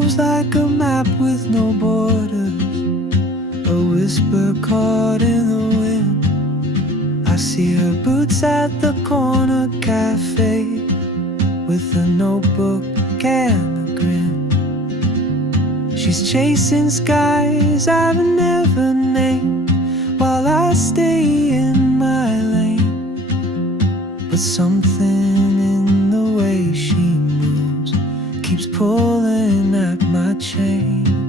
moves like a map with no borders, a whisper caught in the wind. I see her boots at the corner cafe, with a notebook and a grin. She's chasing skies I've never named, while I stay in my lane. But something in the way she moves keeps pulling at my chain.